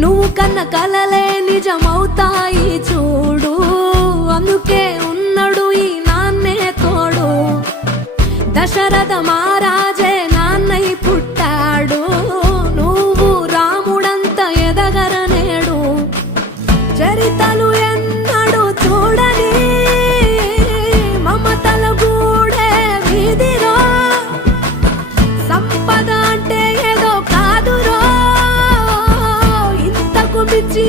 నువ్వు కన్న కలలే నిజమవుతాయి చూడు, అందుకే ఉన్నాడు ఈ నాన్నే తోడు. దశరథ మహారాజే నాన్నై పుట్టాడు, నువ్వు రాముడంత ఎదగరనేడు. చరితలు ఎన్నడు చూడని మమతల గూడే వీధిరో, సంపద అంటే ఏదో కాదురో, ఇంతకు మించి